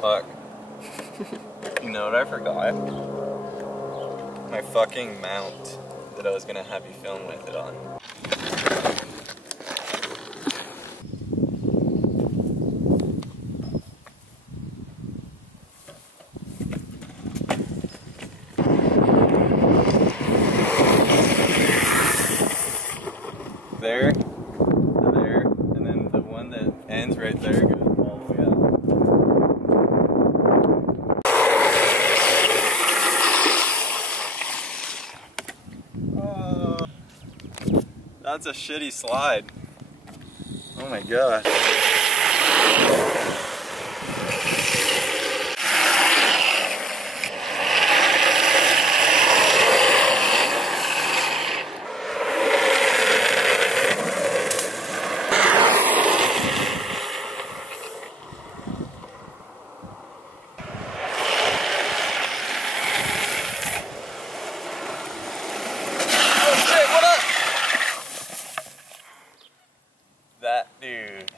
fuck. You know what I forgot? My fucking mount that I was gonna have you film with it on. There, and then the one that ends right there goes all the way up. Oh, that's a shitty slide. Oh my god. That dude.